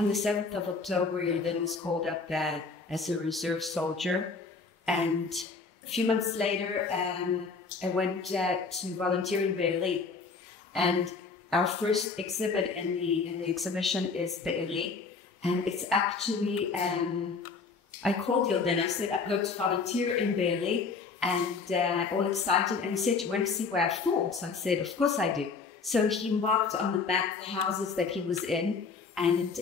On the 7th of October, Jordan was called up as a reserve soldier. And a few months later, I went to volunteer in Be'eri. And our first exhibit in the exhibition is Be'eri. And it's actually, I called Jordan. I said, I'm going to volunteer in Be'eri. And all excited. And he said, you want to see where I fought? So I said, of course I do. So he marked on the map the houses that he was in. And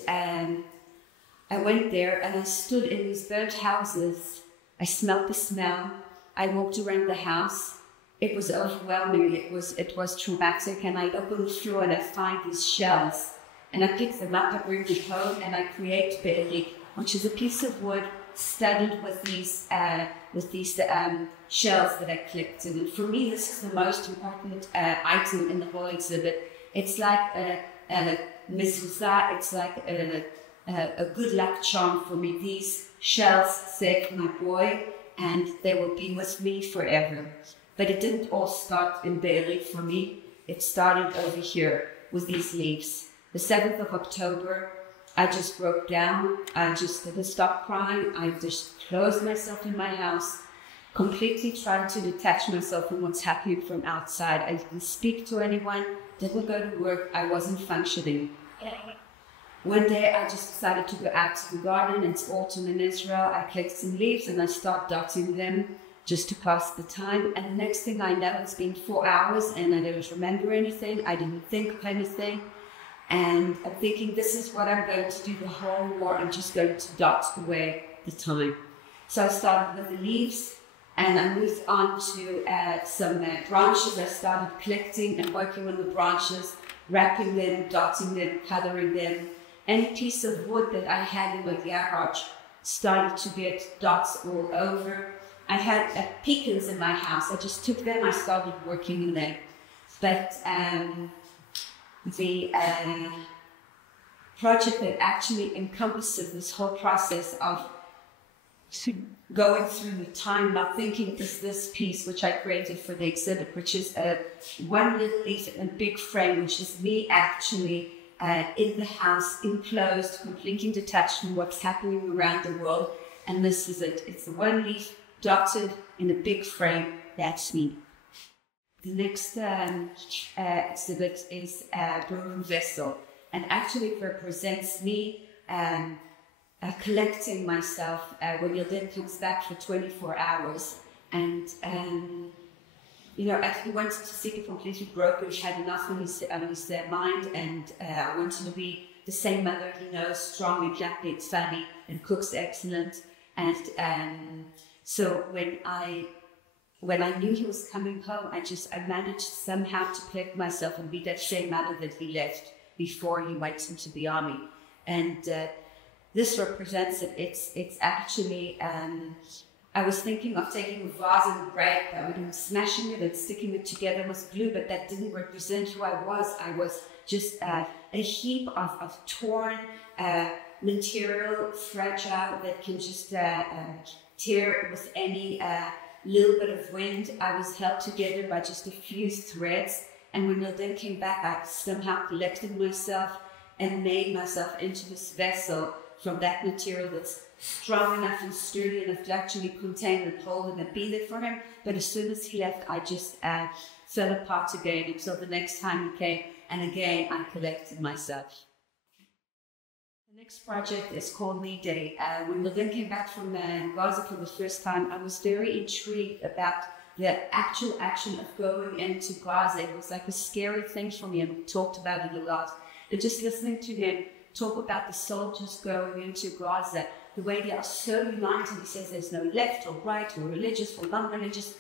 I went there and I stood in these burnt houses. I smelled the smell. I walked around the house. It was overwhelming. It was traumatic. And I opened the floor and I find these shells. And I picked them up, I bring them home, and I create Be'eri, which is a piece of wood studded with these shells that I collected. And for me, this is the most important item in the whole exhibit. It's like a mezuzah, it's like a good luck charm for me. These shells say my boy, and they will be with me forever. But it didn't all start in Be'eri for me. It started over here with these leaves. The 7th of October, I just broke down. I just stopped crying. I just closed myself in my house, completely trying to detach myself from what's happening from outside. I didn't speak to anyone, didn't go to work. I wasn't functioning. One day, I just decided to go out to the garden. It's autumn in Israel. I collect some leaves and I start dotting them just to pass the time. And the next thing I know, it's been 4 hours and I don't remember anything. I didn't think of anything. And I'm thinking, this is what I'm going to do the whole war. I'm just going to dot away the time. So I started with the leaves and I moved on to some branches. I started collecting and working on the branches, wrapping them, dotting them, coloring them. Any piece of wood that I had in my garage started to get dots all over. I had pecans in my house. I just took them, I started working in them. But the project that actually encompasses this whole process of going through the time, not thinking, is this piece which I created for the exhibit, which is one little leaf in a big frame, which is me actually in the house, enclosed, completely detached from what's happening around the world. And this is it. It's the one leaf dotted in a big frame. That's me. The next exhibit is Broken Vessel, and actually it represents me collecting myself when Jordan comes back for 24 hours. And, you know, he wanted to see it completely broken. He had enough on his mind, and I wanted to be the same mother he knows, strong and happy, it's funny, and cooks excellent. And so when I knew he was coming home, I managed somehow to collect myself and be that same mother that he left before he went into the army. And this represents it. It's actually, I was thinking of taking a vase and break, smashing it and sticking it together with glue, but that didn't represent who I was. I was just a heap of torn material, fragile, that can just tear with any little bit of wind. I was held together by just a few threads. And when Jordan came back, I somehow collected myself and made myself into this vessel from that material that's strong enough and sturdy enough to actually contain and hold and be there for him. But as soon as he left, I just fell apart again until the next time he came. And again, I collected myself. The next project is called Lead Day. When Jordan came back from Gaza for the first time, I was very intrigued about the actual action of going into Gaza. It was like a scary thing for me, and we talked about it a lot. But just listening to him talk about the soldiers going into Gaza, the way they are so united. He says there's no left or right or religious or non-religious.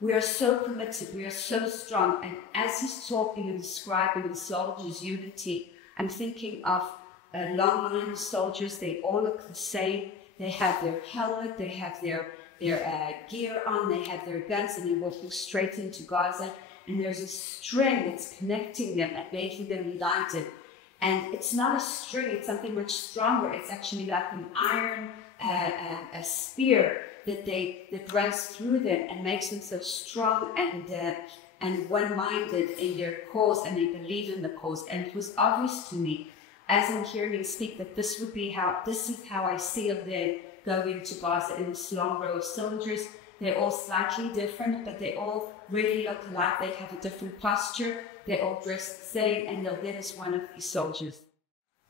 We are so committed, we are so strong. And as he's talking and describing the soldiers' unity, I'm thinking of a long line of soldiers. They all look the same. They have their helmet, they have their gear on, they have their guns, and they're walking straight into Gaza. And there's a string that's connecting them and making them united. And it's not a string, it's something much stronger. It's actually like an iron a spear that runs through them and makes them so strong and one-minded in their cause, and they believe in the cause. And it was obvious to me as I'm hearing him speak, that this is how I see them going to Gaza in this long row of soldiers. They're all slightly different, but they all really look alike. They have a different posture. They're all dressed the same, and they'll get us one of these soldiers.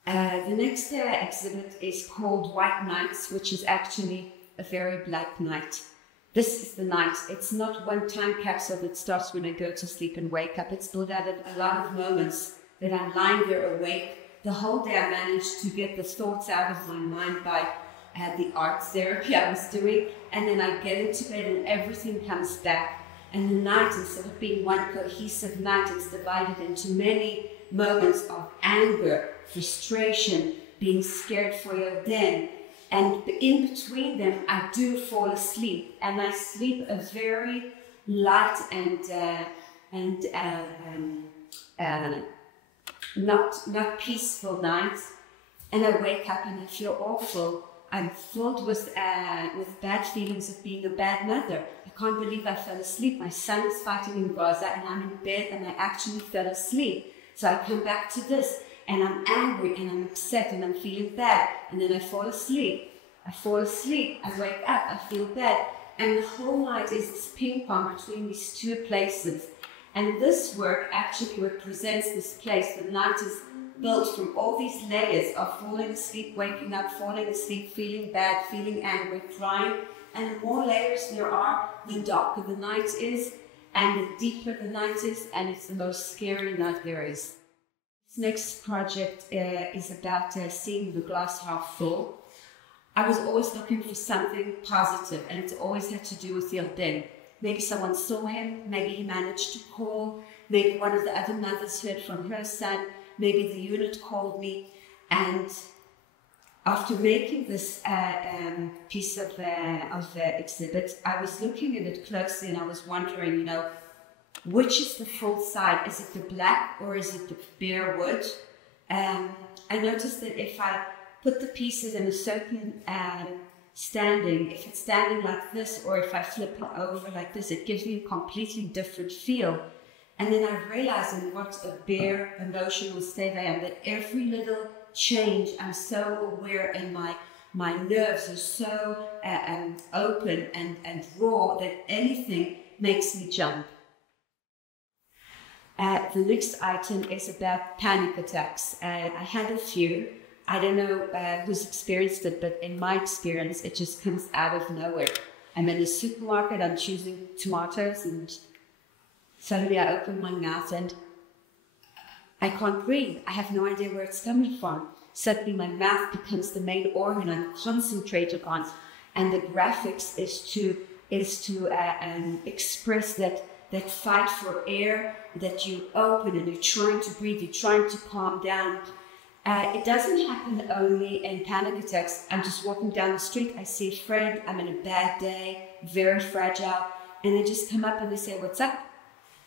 The next exhibit is called White Nights, which is actually a very black night. This is the night. It's not one time capsule that starts when I go to sleep and wake up. It's built out of a lot of moments that I'm lying there awake. The whole day I managed to get the thoughts out of my mind by the art therapy I was doing, and then I get into bed and everything comes back. And the night, instead of being one cohesive night, is divided into many moments of anger, frustration, being scared for your den. And in between them, I do fall asleep, and I sleep a very light and not peaceful night. And I wake up and I feel awful. I'm filled with bad feelings of being a bad mother. I can't believe I fell asleep. My son is fighting in Gaza, and I'm in bed, and I actually fell asleep. So I come back to this, and I'm angry, and I'm upset, and I'm feeling bad. And then I fall asleep. I wake up, I feel bad. And the whole night is this ping pong between these two places. And this work actually represents this place. The night is built from all these layers of falling asleep, waking up, falling asleep, feeling bad, feeling angry, crying. And the more layers there are, the darker the night is, and the deeper the night is, and it's the most scary night there is. This next project is about seeing the glass half full. I was always looking for something positive, and it always had to do with Yilden. Maybe someone saw him, maybe he managed to call, maybe one of the other mothers heard from her son, maybe the unit called me. And after making this piece of exhibit, I was looking at it closely, and I was wondering, which is the full side? Is it the black or is it the bare wood? I noticed that if I put the pieces in a certain standing, if it's standing like this, or if I flip it over like this, it gives me a completely different feel. And then I realized in what a bare emotional state I am, that every little change, I'm so aware, and my nerves are so open and raw that anything makes me jump. The next item is about panic attacks. I had a few. I don't know who's experienced it, but in my experience, it just comes out of nowhere. I'm in a supermarket, I'm choosing tomatoes, and suddenly I open my mouth and I can't breathe. I have no idea where it's coming from. Suddenly my mouth becomes the main organ I'm concentrated on, and the graphics is to express that fight for air, that you open and you're trying to breathe, you're trying to calm down. It doesn't happen only in panic attacks. I'm just walking down the street, I see a friend, I'm in a bad day, very fragile, and they just come up and they say, "What's up?"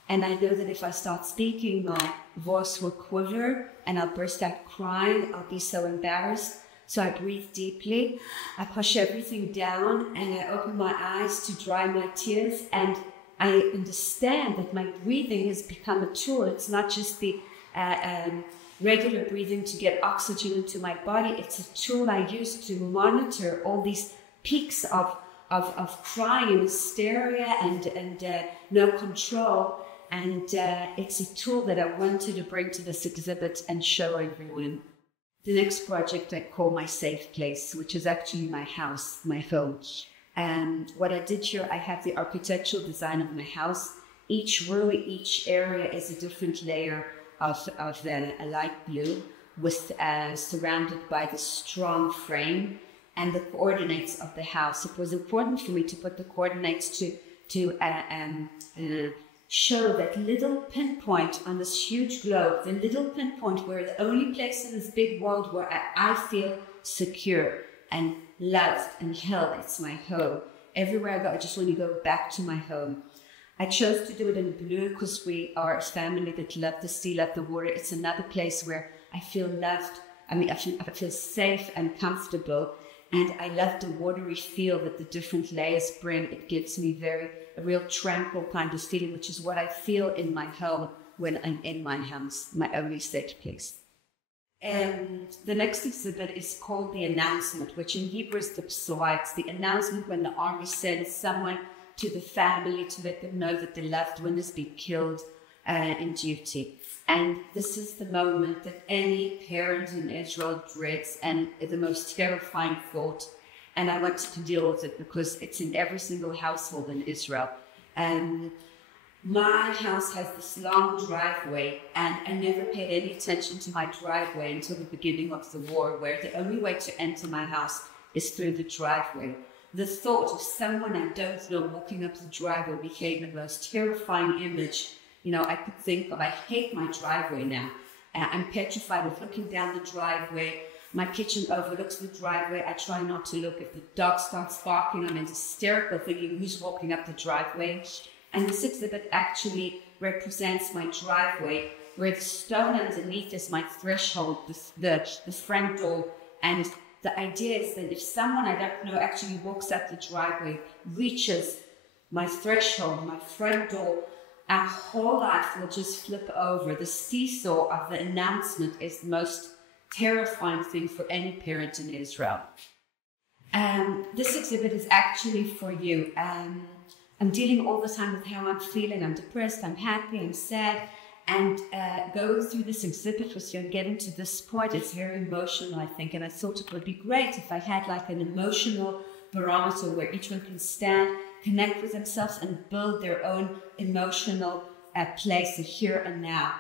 And I know that if I start speaking, my voice will quiver and I'll burst out crying. I'll be so embarrassed. So I breathe deeply, I push everything down, and I open my eyes to dry my tears, and I understand that my breathing has become a tool. It's not just the regular breathing to get oxygen into my body. It's a tool I use to monitor all these peaks of crying, hysteria, and no control. And it's a tool that I wanted to bring to this exhibit and show everyone. The next project I call my safe place, which is actually my house, my home. And what I did here, I have the architectural design of my house. Each room, each area is a different layer of a light blue, with surrounded by the strong frame and the coordinates of the house. It was important for me to put the coordinates to show that little pinpoint on this huge globe, the little pinpoint where the only place in this big world where I feel secure and loved and held. It's my home. Everywhere I go, I just want to go back to my home. I chose to do it in blue because we are a family that love the sea, love the water. It's another place where I feel loved. I feel safe and comfortable. And I love the watery feel that the different layers bring. It gives me a real tranquil kind of feeling, which is what I feel in my home when I'm in my house, my only safe place. The next exhibit is called The Announcement, which in Hebrew is the Psoah. It's the announcement when the army sends someone to the family to let them know that their loved one has been killed in duty. And this is the moment that any parent in Israel dreads, and the most terrifying thought. And I wanted to deal with it because it's in every single household in Israel. My house has this long driveway, and I never paid any attention to my driveway until the beginning of the war, where the only way to enter my house is through the driveway. The thought of someone I don't know walking up the driveway became the most terrifying image, I could think of. I hate my driveway now. I'm petrified of looking down the driveway. My kitchen overlooks the driveway. I try not to look. If the dog starts barking, I'm hysterical, thinking who's walking up the driveway. And this exhibit actually represents my driveway, where the stone underneath is my threshold, the front door. And the idea is that if someone I don't know actually walks up the driveway, reaches my threshold, my front door, our whole life will just flip over. The seesaw of the announcement is the most terrifying thing for any parent in Israel. This exhibit is actually for you. I'm dealing all the time with how I'm feeling. I'm depressed, I'm happy, I'm sad. And going through this exhibit with you and getting to this point, it's very emotional, I think. And I thought it would be great if I had like an emotional barometer where each one can stand, connect with themselves, and build their own emotional place, the here and now.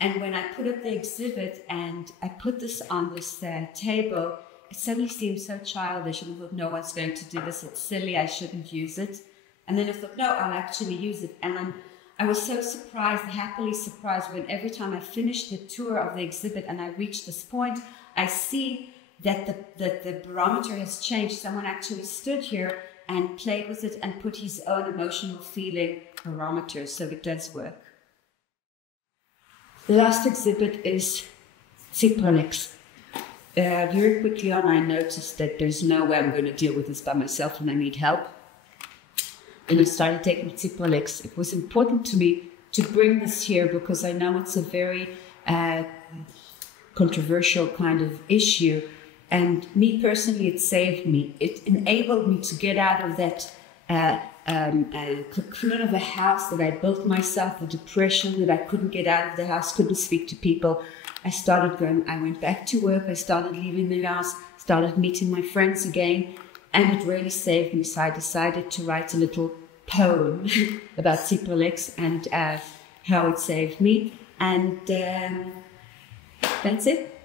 And when I put up the exhibit and I put this on this table, it suddenly seemed so childish. And I thought, no one's going to do this. It's silly. I shouldn't use it. And then I thought, no, I'll actually use it. And I was so surprised, happily surprised, when every time I finished the tour of the exhibit and I reached this point, I see that the barometer has changed. Someone actually stood here and played with it and put his own emotional feeling barometer. So it does work. The last exhibit is Tsiprolix. Very quickly on, I noticed that there's no way I'm going to deal with this by myself and I need help. And I started taking Tsiprolix. It was important to me to bring this here because I know it's a very controversial kind of issue. And me personally, it saved me. It enabled me to get out of that cocoon of a house that I built myself, the depression that I couldn't get out of the house, couldn't speak to people. I went back to work, I started leaving the house, started meeting my friends again, and it really saved me. So I decided to write a little poem about Tsiprolix and how it saved me. And that's it.